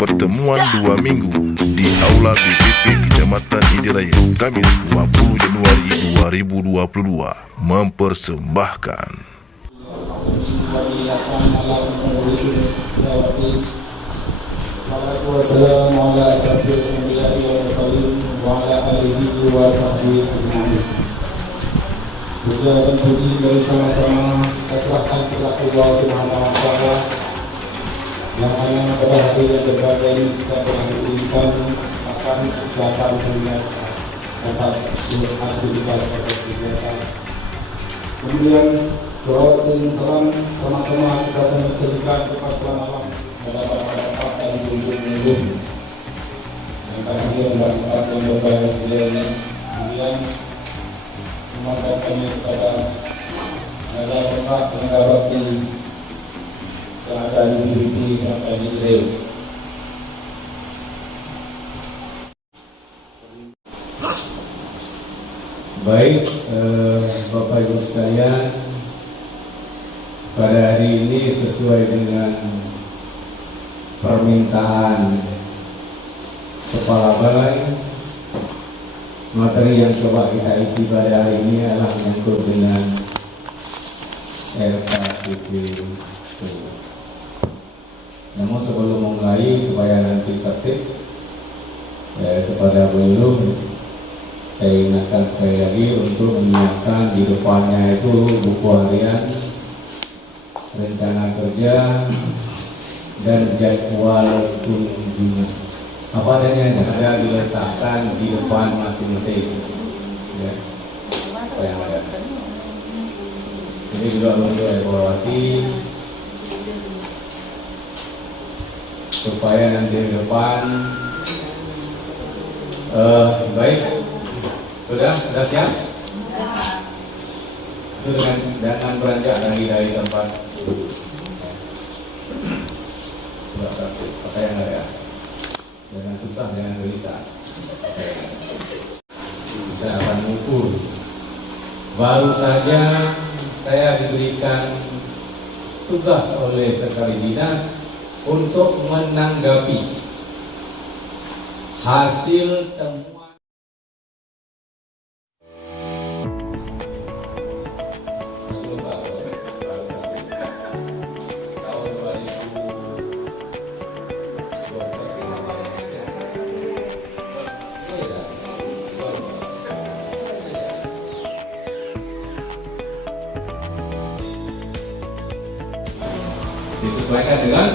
pertemuan 2 minggu di Aula BPP Kecamatan Idiraya, Kamis 20 Januari 2022 mempersembahkan Wassalamualaikum warahmatullahi wabarakatuh. Puja dan puji dari sama-sama serahkan kepada Allah Subhanahu wa Ta'ala, yang mana pada hari yang berbahagia ini kita telah diberikan kesehatan sehingga dapat beraktivitas seperti biasa. Kemudian salawat dan salam sama-sama kita sampaikan kepada Tuhan Allah pada para yang beruntung yang terakhir dan yang berbahagia. Kemudian memohon kepada negara tempat negara yang ada di Israel. Baik, Bapak Ibu sekalian, pada hari ini sesuai dengan permintaan Kepala Balai, materi yang coba kita isi pada hari ini adalah menyangkut dengan RKPP. Namun sebelum memulai, supaya nanti tertib, kepada belum, saya ingatkan sekali lagi untuk menyiapkan di depannya itu buku harian, rencana kerja, dan jadwal kunjungan. Apa adanya ada diletakkan di depan masing-masing, ya, apa yang ada. Ini juga untuk evaluasi supaya nanti di depan. Baik, sudah siap? Itu dengan beranjak dari tempat sudah tertib. Apa yang ada? Jangan susah, jangan gelisah. Saya akan mengukur. Baru saja saya diberikan tugas oleh Sekretari Dinas untuk menanggapi hasil temuan disesuaikan dengan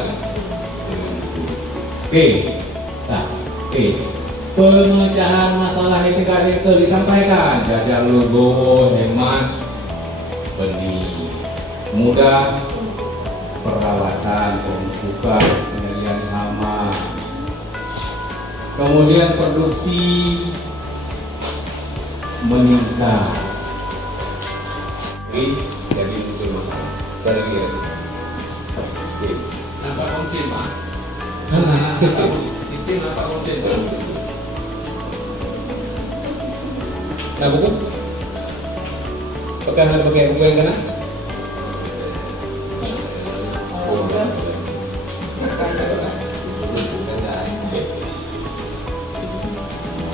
pemecahan masalah yang tidak disampaikan, jajak logo, hemat, benih, mudah, peralatan, pembuka, pengendalian hama, kemudian produksi meningkat. Jadi muncul masalah. Nampak konten, Pak. Sistem Nampak konten. Nah, buku? Pakai buku yang kena?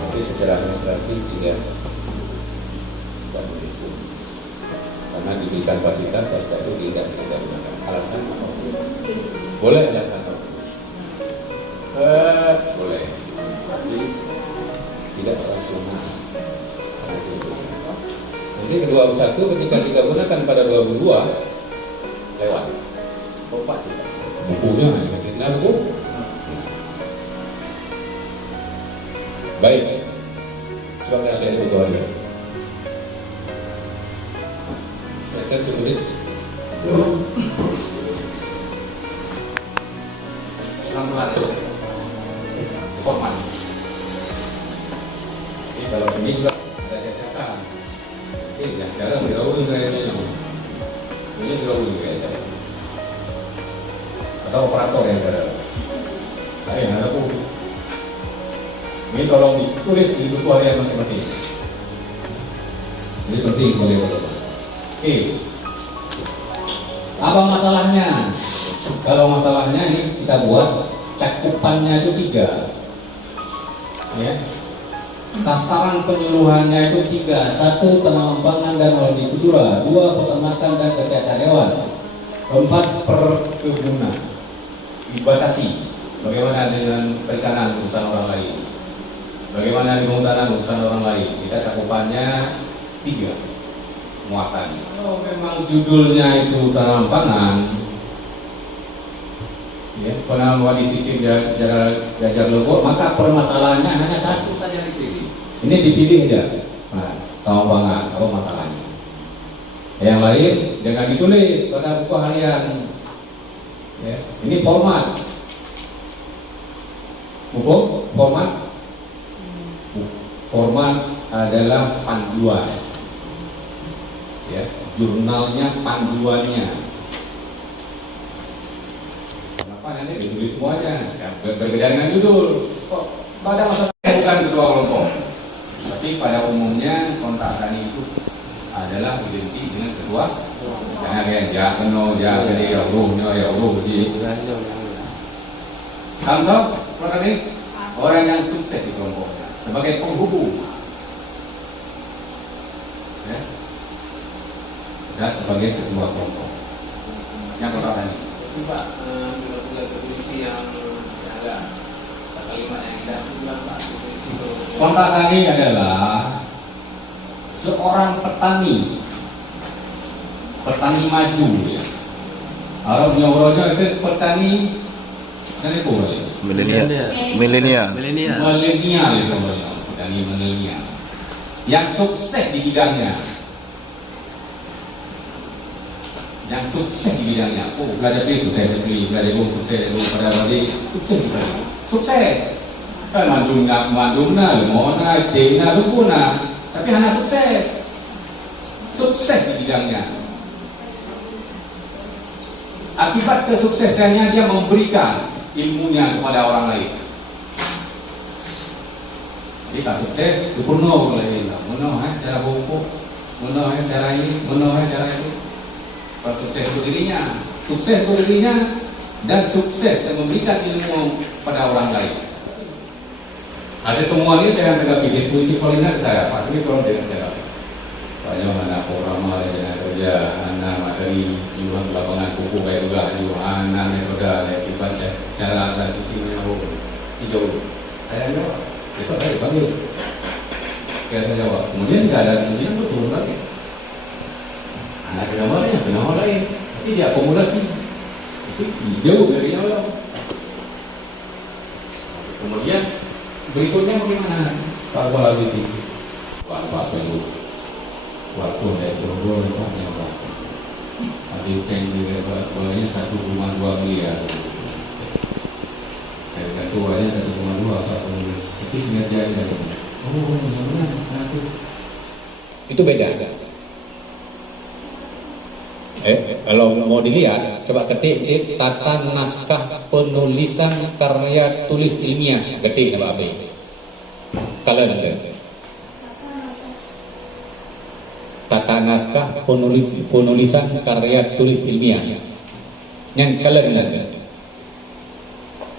Tapi secara administrasi tidak begitu. Karena diberikan fasilitas itu tidak digunakan. Alasan apa? Boleh alasan apa? Boleh, tapi tidak rasional. Nanti ke-21 ketika kita gunakan pada 22 lewat. Bapak tidak. Bukunya hanya hadirkan buku. Baik. Coba kita lihat buku hari. Kita sebut Pelan-pelan. Format. Ini kalau ini juga ada siasatan. Yang jarang dirawat kayaknya. Ini dirawat kayaknya. Atau operator yang jarang. Yang ada aku. Ini tolong ditulis di buku harian masing-masing. Ini penting bagi bapak. Apa masalahnya? Kalau masalahnya ini kita buat cek cakupannya itu 3, ya. Sasaran penyuluhannya itu 3, 1 penambangan dan hortikultura, 2 peternakan dan kesehatan hewan, 4 perkebunan. Dibatasi. Bagaimana dengan perikanan urusan orang lain? Bagaimana dengan kehutanan urusan orang lain? Kita cakupannya 3 muatannya. Kalau memang judulnya itu tanaman pangan, ya, penanaman di sisi jajar lebur, maka permasalahannya hanya 1 saja dipilih. Ini dipilih aja. Nah, tanaman pangan, apa masalahnya? Yang lain jangan ditulis pada buku harian. Ya, ini format. Hukum format. Format adalah panduan. Ya, jurnalnya panduannya. Kenapa nanti ditulis semuanya? Ya, berbeda dengan judul. Kok ada masalah? Bukan kedua kelompok. Tapi pada umumnya kontak tani itu adalah identik dengan kedua. Karena kayak jangan jadi ya di Kamsot, orang yang sukses di kelompoknya sebagai penghubung, ya, dan sebagai ketua kelompok. Yang pertama ini. Pak, bila definisi yang ada kalimat yang tidak bilang Pak, definisi Kontak tani adalah seorang petani maju, ya. Arab nyoronya itu petani dan itu Milenial. milenial itu petani milenial yang sukses di bidangnya. Belajar beli sukses, belajar beli sukses, pada balik sukses. Kan manduna, lemona, dena, dukuna, tapi hanya sukses di bidangnya. Akibat kesuksesannya dia memberikan ilmunya kepada orang lain. Jadi tak sukses, dipenuh oleh dia. Cara hukum, cara ini, cara ini. Sukses untuk dirinya, dan sukses dan memberikan ilmu pada orang lain. Ada temuan ini saya tanggapi diskusi kuliner saya pasti kalau dengan cara banyak mana program dengan kerja anak materi iuran lapangan kuku kayak juga iuran metode akibat cara dan sistemnya hijau. Saya jawab besok saya panggil. Saya jawab. Kemudian tidak ada kemudian turun lagi. Anak benar lain, tapi dia akomodasi. Itu jauh dari awal. Kemudian berikutnya bagaimana? Pak Kuala Biti, Pak Perlu, waktu dari Grogol itu hanya Pak. Ada yang direbalnya 1,2 miliar. Dari ketuanya 1,2 tapi kinerjanya dari benar. Itu beda. Kalau mau dilihat, coba ketik tata naskah penulisan karya tulis ilmiah, ketik nama apa? Kalian ada? Tata naskah penulisan karya tulis ilmiah. Yang kalian ada?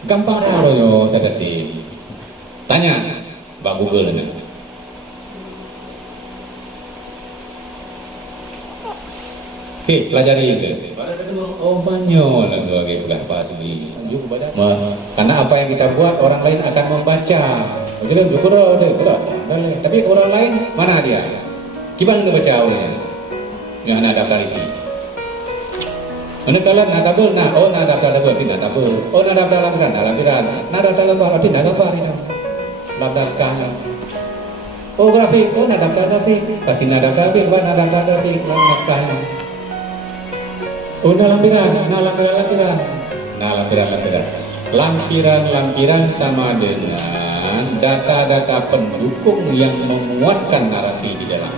Gampang yo saya ketik. Tanya, Mbak Google nih. Oke, pelajari itu. Oh banyak lah bagi berapa sendiri. Karena apa yang kita buat orang lain akan membaca. Jadi berkurang. Tapi orang lain mana dia? Gimana dia baca oleh? Yang nak daftar isi. Mana kalian nak tabel? Nak daftar tidak tabel. Nak daftar lampiran. Nak daftar lampiran tidak gambar itu. Daftar sekarang. Grafik. Nak daftar grafik. Pasti nak daftar grafik. Nak daftar grafik. Naskahnya. Lampiran sama dengan data-data pendukung yang menguatkan narasi di dalam.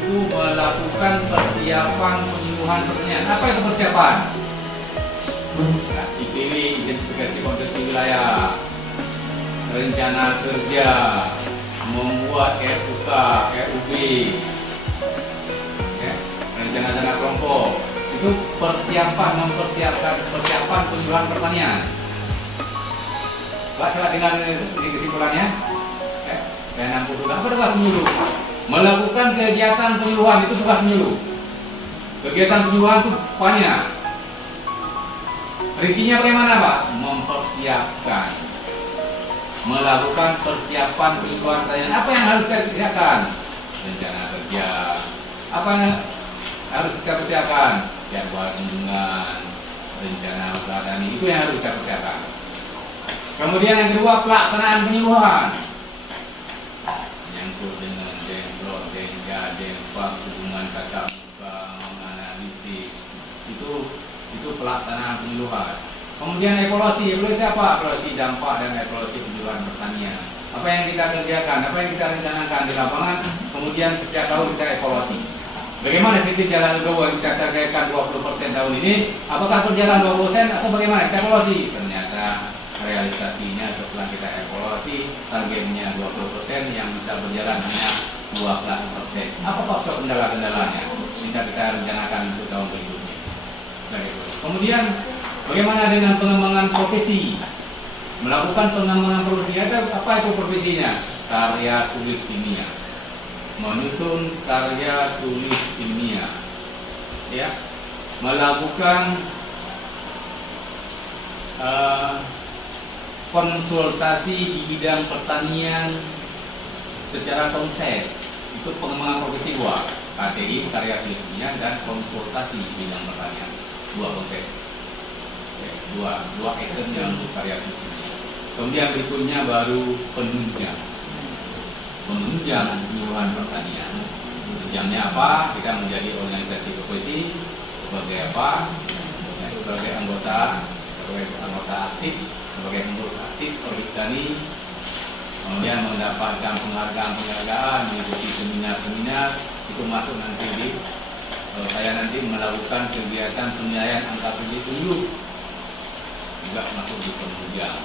Itu melakukan persiapan penyuluhan pertanian. Apa itu persiapan? Dipilih identifikasi konsepsi wilayah, rencana kerja, membuat RUK, RUB, rencana kelompok. Itu persiapan penyuluhan pertanian. Coba dengar ini kesimpulannya. Yang 60. Apa tugas penyuluh? Melakukan kegiatan penyuluhan itu tugas penyuluh. Kegiatan penyuluhan itu banyak. Rincinya bagaimana, Pak? Mempersiapkan. Melakukan persiapan penyuluhan pertanyaan. Apa yang harus kita kerjakan? Rencana kerja. Apa yang harus kita persiapkan? Jadwal kunjungan, rencana usaha tani, itu yang harus kita persiapkan. Kemudian yang kedua, pelaksanaan penyuluhan. Menyangkut dengan demplot, denja, dempak, hubungan tatap muka, menganalisis. Itu pelaksanaan penyuluhan. Kemudian evaluasi apa? Evaluasi dampak dan evaluasi penyuluhan pertanian. Apa yang kita kerjakan, apa yang kita rencanakan di lapangan, kemudian setiap tahun kita evaluasi. Bagaimana sistem jalan usaha yang kita targetkan 20% tahun ini? Apakah berjalan 20% atau bagaimana? Kita evaluasi. Ternyata realisasinya setelah kita evaluasi, targetnya 20%, yang bisa berjalan hanya 12%. Apa faktor kendala-kendalanya? Bisa kita rencanakan untuk tahun berikutnya. Kemudian bagaimana dengan pengembangan profesi? Melakukan pengembangan profesi, apa itu profesinya? Karya tulis kimia. Menyusun karya tulis kimia, ya, melakukan konsultasi di bidang pertanian secara konsep. Itu pengembangan profesi 2, KTI, karya tulis kimia, dan konsultasi di bidang pertanian, 2 konsep, ya, dua itemnya untuk karya tulis kimia. Kemudian berikutnya baru penunjang penyuluhan pertanian. Penunjangnya apa? Kita menjadi organisasi profesi sebagai apa? Sebagai anggota aktif, sebagai pengurus aktif Perhutani, kemudian mendapatkan penghargaan, mengikuti seminar-seminar. Itu masuk nanti saya nanti melakukan kegiatan penilaian angka tunjuk juga masuk di penunjang.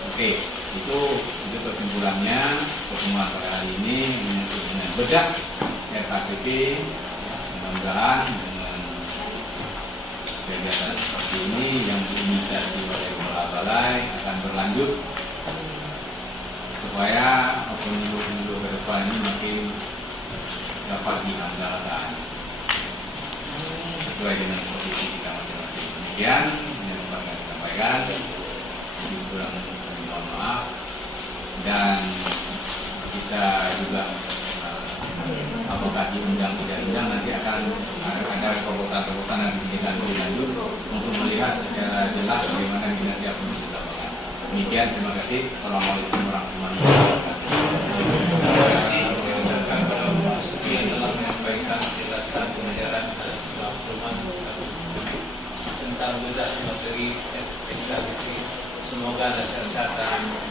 Oke, itu kesimpulannya pertemuan pada hari ini menyangkut dengan bedah RKPP. Mudah-mudahan dengan kegiatan seperti ini yang diinisiasi oleh kepala balai akan berlanjut supaya pemilu-pemilu ke depan ini makin dapat diandalkan sesuai dengan posisi kita masing-masing. Demikian yang dapat kami sampaikan. Kurang mohon maaf, dan kita juga apakah diundang tidak diundang nanti akan ada terobosan yang diberikan lebih lanjut untuk melihat secara jelas bagaimana kinerja pemerintah lapangan. Demikian, terima kasih. Assalamualaikum warahmatullahi wabarakatuh. Terima kasih diucapkan kepada Pak Sepi yang telah menyampaikan penjelasan pengajaran tentang bedah materi FKPP. Semoga nasihat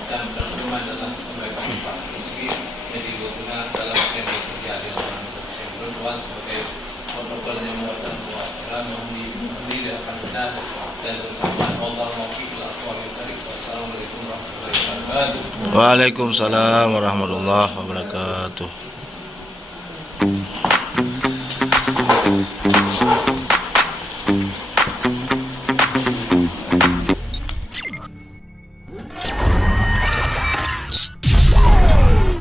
dan pertemuan dalam sampaikan Pak Rizky yang digunakan dalam kerja di dalam pertemuan sebagai protokol yang merupakan kewajiban menghadiri benar dan ucapan Allah mauqifil aqwali tarik. Wassalamualaikum warahmatullahi wabarakatuh. Waalaikumsalam warahmatullahi wabarakatuh.